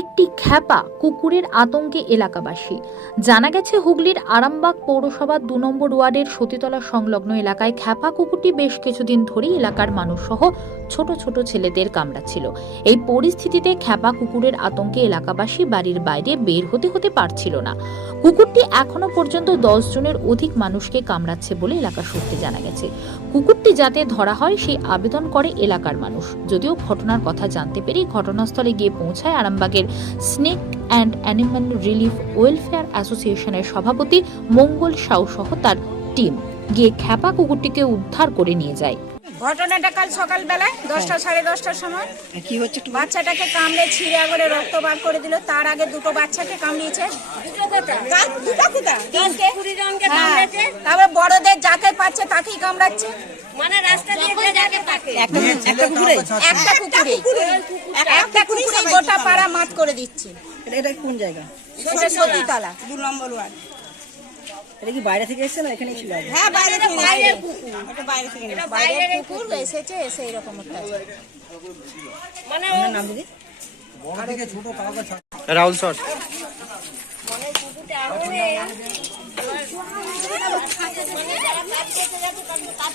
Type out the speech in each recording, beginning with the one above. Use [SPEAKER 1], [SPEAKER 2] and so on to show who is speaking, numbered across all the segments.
[SPEAKER 1] একটি খ্যাপা কুকুরের আতঙ্কে এলাকাবাসী। জানা গেছে, হুগলির আরামবাগ পৌরসভার দু নম্বর ওয়ার্ডের সতীতলা সংলগ্ন এলাকায় খ্যাপা কুকুরটি বেশ কিছুদিন ধরেই এলাকার মানুষ সহ ছোট ছোট ছেলেদের কামড়াচ্ছিল। এই পরিস্থিতিতে খ্যাপা কুকুরের আতঙ্কে এলাকাবাসী বাড়ির বাইরে বের হতে হতে পারছিল না। কুকুরটি এখনও পর্যন্ত দশ জনের অধিক মানুষকে কামড়াচ্ছে বলে এলাকা সূত্রে জানা গেছে। কুকুরটি যাতে ধরা হয় সেই আবেদন করে এলাকার মানুষ। যদিও ঘটনার কথা জানতে পেরে ঘটনাস্থলে গিয়ে পৌঁছায় আরামবাগের snake and animal relief welfare অ্যাসোসিয়েশনের সভাপতি মঙ্গল সাউ সহ তার টিম। গিয়ে খ্যাপা কুকুরটিকে উদ্ধার করে নিয়ে যায়।
[SPEAKER 2] ঘটনাটা কাল সকালবেলায় দশটা সাড়ে দশটার সময়।
[SPEAKER 3] কি হচ্ছে
[SPEAKER 2] বাচ্চাটাকে কামড়ে ছিঁড়ে করে রক্ত বার করে দিল। তার আগে দুটো বাচ্চাকে কামড়িয়েছে। হ্যাঁ। তারপরে বড়দের যাকে পাচ্ছে তাকেই কামড়াচ্ছে।
[SPEAKER 4] মানে রাস্তা দিয়ে যাকে পাকে
[SPEAKER 3] একটা কুকুরে
[SPEAKER 2] একটা কুকুরে? একটা কুকুরে। গোটা পাড়া মাছ করে দিচ্ছে।
[SPEAKER 3] এটা এটা কোন জায়গা?
[SPEAKER 2] এটা সতীতলা।
[SPEAKER 4] দু নম্বর ওয়ার্ড।
[SPEAKER 3] এটা কি বাইরে থেকে এসেছে না এখানেই ছিল?
[SPEAKER 2] হ্যাঁ বাইরে থেকে
[SPEAKER 4] বাইরের কুকুর
[SPEAKER 2] এটা বাইরে থেকে
[SPEAKER 4] এটা
[SPEAKER 2] কুকুর এসেছে এসে এরকম
[SPEAKER 4] মানে
[SPEAKER 3] আপনার নাম দিদি?
[SPEAKER 4] কাজ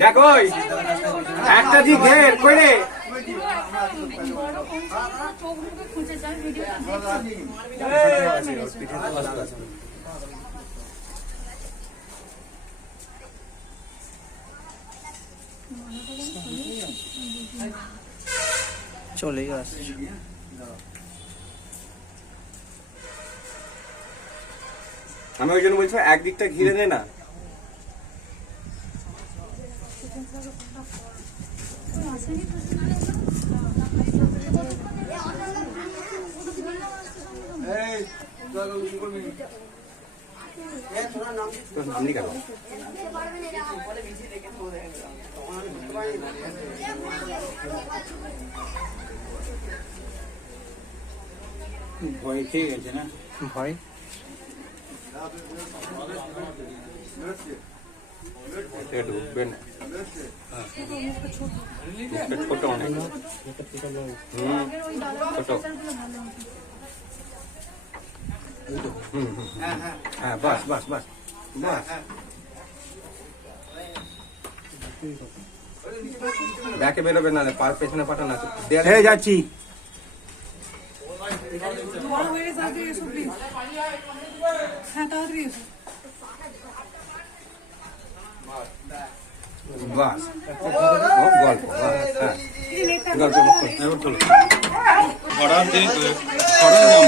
[SPEAKER 5] দেখো একটা জি ঘের কইরে চলে আসছে। আমি ওই জন্য বলছি একদিকটা ঘিরে নে না। কেন
[SPEAKER 6] ভয় খেয়ে গেছে না?
[SPEAKER 5] ভয়? এটা ঢুকবে না মুখটা ছোট অনেক হুম ছোট হুম, হুম, হুম। হ্যাঁ বাস বাস বাস বাস ব্যাকে বেরোবে না পার পেছনে পাঠান আছে
[SPEAKER 6] হয়ে যাচ্ছি
[SPEAKER 5] বাস গল্প হ্যাঁ গল্প এবার চলো
[SPEAKER 6] ধরার যে সরঞ্জাম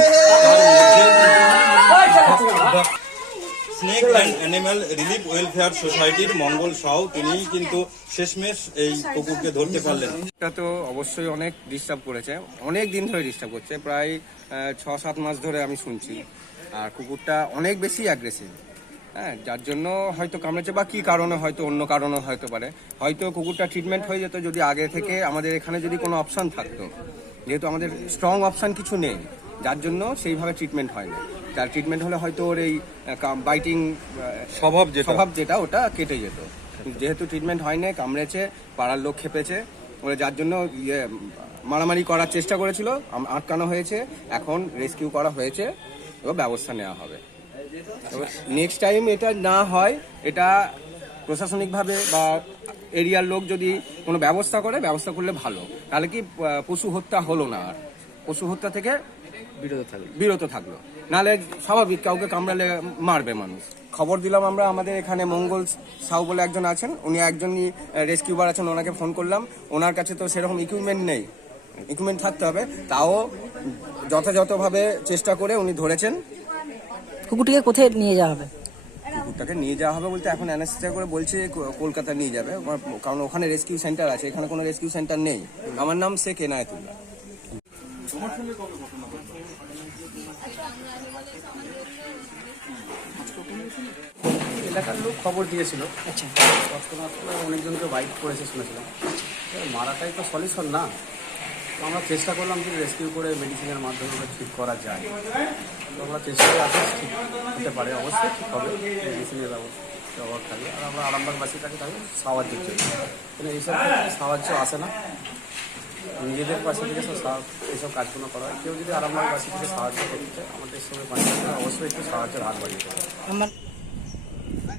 [SPEAKER 6] snake and animal relief welfare সোসাইটির মঙ্গল সাউ তিনি কিন্তু শেষমেশ এই কুকুরকে ধরতে পারলেন।
[SPEAKER 5] এটা তো অবশ্যই অনেক ডিস্টার্ব করেছে। অনেক দিন ধরে ডিস্টার্ব করছে। প্রায় ছ সাত মাস ধরে আমি শুনছি। আর কুকুরটা অনেক বেশি অ্যাগ্রেসিভ হ্যাঁ যার জন্য হয়তো কামড়েছে বা কি কারণে হয়তো অন্য কারণে হয়তো পারে। হয়তো কুকুরটা ট্রিটমেন্ট হয়ে যেত যদি আগে থেকে আমাদের এখানে যদি কোনো অপশন থাকতো। যেহেতু আমাদের স্ট্রং অপশান কিছু নেই যার জন্য সেইভাবে ট্রিটমেন্ট হয় না যার ট্রিটমেন্ট হলে হয়তো ওর এই বাইটিং
[SPEAKER 6] স্বভাব যেটা।
[SPEAKER 5] স্বভাব যেটা ওটা কেটে যেত। যেহেতু ট্রিটমেন্ট হয়নি কামড়েছে পাড়ার লোক খেপেছে ওরা যার জন্য ইয়ে মারামারি করার চেষ্টা করেছিল আটকানো হয়েছে এখন রেস্কিউ করা হয়েছে এবার ব্যবস্থা নেওয়া হবে। নেক্সট টাইম এটা না হয় এটা প্রশাসনিকভাবে বা এরিয়ার লোক যদি কোনো ব্যবস্থা করে ব্যবস্থা করলে ভালো। তাহলে কি পশু হত্যা হলো না আর। পশু হত্যা থেকে বিরত থাকল। বিরত থাকল। নাহলে স্বাভাবিক কাউকে কামড়ালে মারবে মানুষ। খবর দিলাম আমরা আমাদের এখানে মঙ্গল সাউ বলে একজন আছেন। উনি একজনই রেস্কিউবার আছেন ওনাকে ফোন করলাম। ওনার কাছে তো সেরকম ইকুইপমেন্ট নেই। ইকুইপমেন্ট থাকতে হবে। তাও যথাযথভাবে চেষ্টা করে উনি ধরেছেন।
[SPEAKER 3] কুকুরটিকে কোথায় নিয়ে যাওয়া হবে?
[SPEAKER 5] কুকুরটাকে নিয়ে যাওয়া হবে বলতে এখন অ্যানাস্থেসিয়া করে বলছে কলকাতা নিয়ে যাবে। কারণ ওখানে রেস্কিউ সেন্টার আছে এখানে কোনো রেস্কিউ সেন্টার নেই। আমার নাম শেখ এনায়েতুল্লাহ
[SPEAKER 7] এলাকার লোক খবর দিয়েছিল।
[SPEAKER 3] আচ্ছা।
[SPEAKER 7] অনেকজনকে বাইক করেছে শুনেছিলাম। মারাটাই তো সলিউশন না। আমরা চেষ্টা করলাম যে রেস্কিউ করে মেডিসিনের মাধ্যমে ঠিক করা যায়। তো আমরা চেষ্টায় আছি ঠিক হতে পারে। অবশ্যই ঠিক হবে। মেডিসিনের ব্যবস্থা থাকবে। আর আমরা আরামবাগবাসীটাকে থাকবে সাহায্যের জন্য কিন্তু এইসব সাহায্য আসে না। নিজেদের পাশে থেকে সব সাহা- এইসব কাজগুলো করা হয়। কেউ যদি আরামবাগবাসী থেকে সাহায্য করতে চায়, আমাদের সঙ্গে কন্ট্যাক্ট করে অবশ্যই একটু সাহায্যের হাত বাড়িয়ে দেবে।
[SPEAKER 3] আমার